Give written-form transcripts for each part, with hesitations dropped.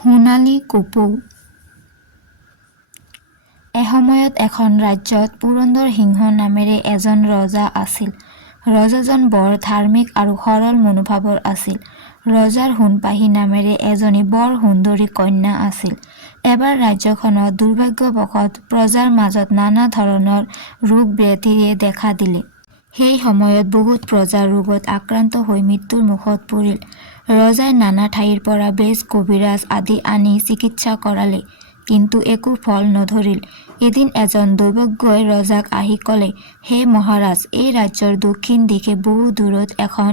সোণালী কপৌ। এসময়ত এখন ৰাজ্যত পুৰন্দৰ সিংহ নামেৰে এজন ৰজা আছিল। ৰজাজন বৰ ধাৰ্মিক আৰু সৰল মনোভাৱৰ আছিল। ৰজাৰ সোণপাহি নামেৰে এজনী বৰ সুন্দৰী কন্যা আছিল। এবাৰ ৰাজ্যখনত দুৰ্ভাগ্যবশত প্ৰজাৰ মাজত নানা ধৰণৰ ৰোগ ব্যাধিয়ে দেখা দিলে। সেই সময়ত বহুত প্ৰজা ৰোগত আক্ৰান্ত হৈ মৃত্যুৰ মুখত পৰিল। ৰজাই নানা ঠাইৰ পৰা বেজ কবিৰাজ আদি আনি চিকিৎসা কৰালে, কিন্তু একো ফল নধৰিল। এদিন এজন দৈৱজ্ঞই ৰজাক আহি ক'লে, হে মহাৰাজ, এই ৰাজ্যৰ দক্ষিণ দিশে বহু দূৰত এখন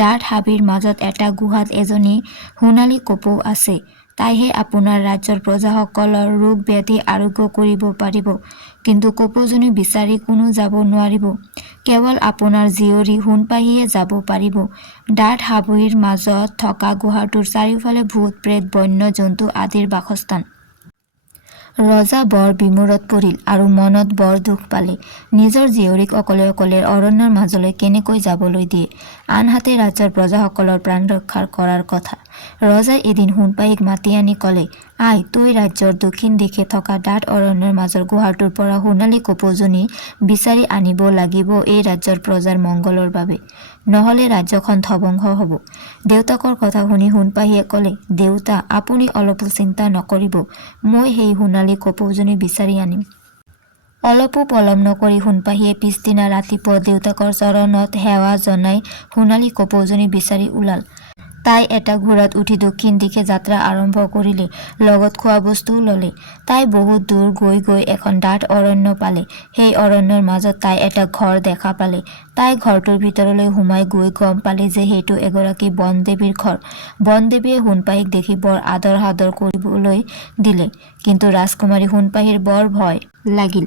ডাঠ হাবিৰ মাজত এটা গুহাত এজনী সোণালী কপৌ আছে। তাইহে আপোনাৰ ৰাজ্যৰ প্ৰজাসকলৰ ৰোগ ব্যাধি আৰোগ্য কৰিব পাৰিব। কিন্তু কপৌজনী বিচাৰি কোনো যাব নোৱাৰিব। কেৱল আপোনাৰ জীয়ৰী সোণপাহিয়ে যাব পাৰিব। ডাঠ হাবিৰ মাজত থকা গুহাটোৰ চাৰিওফালে ভূত প্ৰেত বন্য জন্তু আদিৰ বাসস্থান। ৰজা বৰ বিমোৰত পৰিল আৰু মনত বৰ দুখ পালে। নিজৰ জীয়ৰীক অকলে অকলে অৰণ্যৰ মাজলৈ কেনেকৈ যাবলৈ দিয়ে, আনহাতে ৰাজ্যৰ প্ৰজাসকলৰ প্ৰাণ ৰক্ষা কৰাৰ কথা। ৰজাই এদিন সোণপাহিক মাতি আনি ক'লে, আই, তই ৰাজ্যৰ দক্ষিণ দিশে থকা ডাঠ অৰণ্যৰ মাজৰ গুহাটোৰ পৰা সোণালী কপৌজনী বিচাৰি আনিব লাগিব এই ৰাজ্যৰ প্ৰজাৰ মংগলৰ বাবে, নহ'লে ৰাজ্যখন ধ্বংস হ'ব। দেউতাকৰ কথা শুনি সোণপাহিয়ে ক'লে, দেউতা, আপুনি অলপো চিন্তা নকৰিব, মই সেই সোণালী কপৌজনী বিচাৰি আনিম। অলপো পলম নকৰি সোণপাহিয়ে পিছদিনা ৰাতিপুৱা দেউতাকৰ চৰণত সেৱা জনাই সোণালী কপৌজনী বিচাৰি ওলাল। তাই এটা ঘোঁৰাত উঠি দক্ষিণ দিশে যাত্ৰা আৰম্ভ কৰিলে, লগত খোৱা বস্তুও ল'লে। তাই বহুত দূৰ গৈ গৈ এখন ডাঠ অৰণ্য পালে। সেই অৰণ্যৰ মাজত তাই এটা ঘৰ দেখা পালে। তাই ঘৰটোৰ ভিতৰলৈ সোমাই গৈ গম পালে যে সেইটো এগৰাকী বনদেৱীৰ ঘৰ। বনদেৱীয়ে সোণপাহিক দেখি বৰ আদৰ সাদৰ কৰিবলৈ দিলে, কিন্তু ৰাজকুমাৰী সোণপাহিৰ বৰ ভয় লাগিল।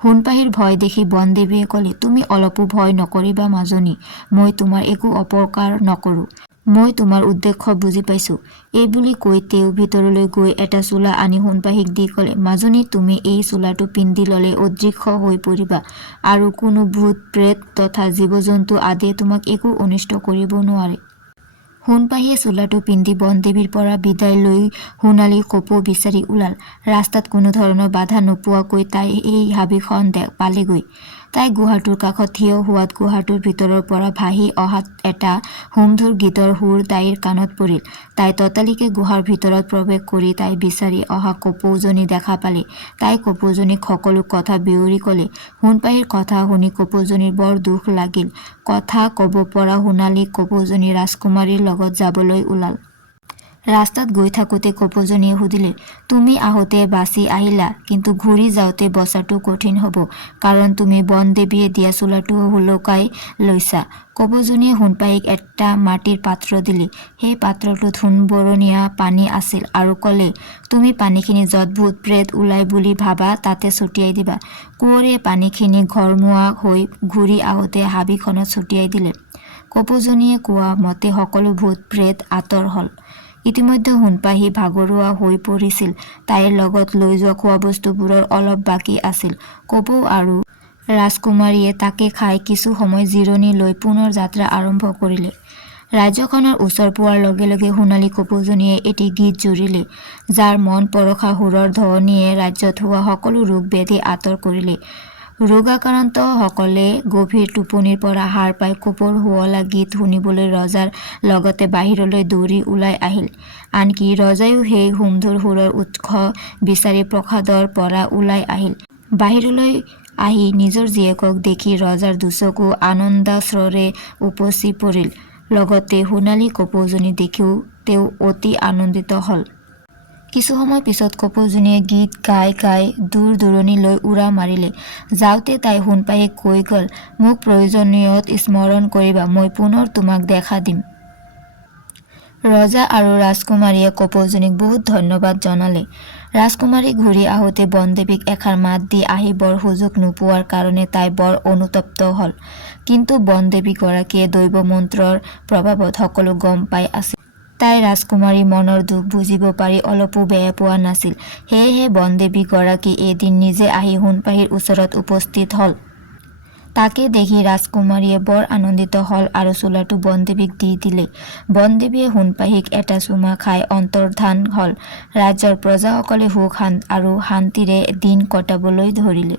সোণপাহিৰ ভয় দেখি বনদেৱীয়ে ক'লে, তুমি অলপো ভয় নকৰিবা মাজনী, মই তোমাৰ একো অপকাৰ নকৰোঁ। মই তোমাৰ উদ্দেশ্য বুজি পাইছোঁ। এইবুলি কৈ তেওঁ ভিতৰলৈ গৈ এটা চোলা আনি সোণপাহিক দি ক'লে, মাজনী, তুমি এই চোলাটো পিন্ধি ল'লে অদৃশ্য হৈ পৰিবা আৰু কোনো ভূত প্ৰেত তথা জীৱ জন্তু আদিয়ে তোমাক একো অনিষ্ট কৰিব নোৱাৰে। সোণপাহিয়ে চোলাটো পিন্ধি বনদেৱীৰ পৰা বিদায় লৈ সোণালী কপৌ বিচাৰি ওলাল। ৰাস্তাত কোনো ধৰণৰ বাধা নোপোৱাকৈ তাই এই হাবিখন পালেগৈ। তাই গুহাটোৰ কাষত থিয় হোৱাত গুহাটোৰ ভিতৰৰ পৰা ভাহি অহা এটা সুমধুৰ গীতৰ সুৰ তাইৰ কাণত পৰিল। তাই ততালিকে গুহাৰ ভিতৰত প্ৰৱেশ কৰি তাই বিচাৰি অহা কপৌজনী দেখা পালে। তাই কপৌজনীক সকলো কথা বিৱৰি ক'লে। সোণপাহিৰ কথা শুনি কপৌজনীৰ বৰ দুখ লাগিল। কথা ক'ব পৰা সোণালী কপৌজনী ৰাজকুমাৰীৰ লগত যাবলৈ ওলাল। ৰাস্তাত গৈ থাকোঁতে কপৌজনীয়ে সুধিলে, তুমি আহোঁতে বাচি আহিলা, কিন্তু ঘূৰি যাওঁতে বচাটো কঠিন হ'ব, কাৰণ তুমি বনদেৱীয়ে দিয়া চোলাটো হুলকাই লৈছা। কপৌজনীয়ে সোণপাহিক এটা মাটিৰ পাত্ৰ দিলে। সেই পাত্ৰটোত সোণবৰণীয়া পানী আছিল আৰু ক'লে, তুমি পানীখিনি য'ত ভূত প্ৰেত ওলায় বুলি ভাবা তাতে ছটিয়াই দিবা। কুঁৱৰীয়ে পানীখিনি ঘৰমুৱা হৈ ঘূৰি আহোঁতে হাবিখনত ছটিয়াই দিলে। কপৌজনীয়ে কোৱা মতে সকলো ভূত প্ৰেত আঁতৰ হ'ল। ইতিমধ্যে সোণপাহি ভাগৰুৱা হৈ পৰিছিল। তাইৰ লগত লৈ যোৱা খোৱাবস্তুবোৰৰ অলপ বাকী আছিল। কপৌ আৰু ৰাজকুমাৰীয়ে তাকে খাই কিছু সময় জিৰণি লৈ পুনৰ যাত্ৰা আৰম্ভ কৰিলে। ৰাজ্যখনৰ ওচৰ পোৱাৰ লগে লগে সোণালী কপৌজনীয়ে এটি গীত জুৰিলে, যাৰ মন পৰশা সুৰৰ ধ্বনিয়ে ৰাজ্যত হোৱা সকলো ৰোগ ব্যাধি আঁতৰ কৰিলে। ৰোগাক্ৰান্ত সকলে গভীৰ টোপনিৰ পৰা সাৰ পাই কপৌৰ শুৱলা গীত শুনিবলৈ ৰজাৰ লগতে বাহিৰলৈ দৌৰি ওলাই আহিল। আনকি ৰজাইও সেই সুমধুৰ সুৰৰ উৎস বিচাৰি প্ৰাসাদৰ পৰা ওলাই আহিল। বাহিৰলৈ আহি নিজৰ জীয়েকক দেখি ৰজাৰ দুচকু আনন্দাশ্ৰুৰে উপচি পৰিল। লগতে সোণালী কপৌজনী দেখিও তেওঁ অতি আনন্দিত হ'ল। কিছু সময় পিছত কপৌজনীয়ে গীত গাই গাই দূৰ দূৰণিলৈ উৰা মাৰিলে। যাওঁতে তাই সোণপাহিক কৈ গ'ল, মোক প্ৰয়োজনীয়ত স্মৰণ কৰিবা, মই পুনৰ তোমাক দেখা দিম। ৰজা আৰু ৰাজকুমাৰীয়ে কপৌজনীক বহুত ধন্যবাদ জনালে। ৰাজকুমাৰী ঘূৰি আহোঁতে বনদেৱীক এষাৰ মাত দি আহিবৰ সুযোগ নোপোৱাৰ কাৰণে তাই বৰ অনুতপ্ত হ'ল। কিন্তু বনদেৱীগৰাকীয়ে দৈৱ মন্ত্ৰৰ প্ৰভাৱত সকলো গম পাই আছিল। তাই ৰাজকুমাৰীৰ মনৰ দুখ বুজিব পাৰি অলপো বেয়া পোৱা নাছিল। সেয়েহে বনদেৱীগৰাকী এদিন নিজে আহি সোণপাহিৰ ওচৰত উপস্থিত হ'ল। তাকে দেখি ৰাজকুমাৰীয়ে বৰ আনন্দিত হ'ল আৰু চোলাটো বনদেৱীক দি দিলে। বনদেৱীয়ে সোণপাহীক এটা চুমা খাই অন্তৰ্ধান হ'ল। ৰাজ্যৰ প্ৰজাসকলে সুখ আৰু শান্তিৰে দিন কটাবলৈ ধৰিলে।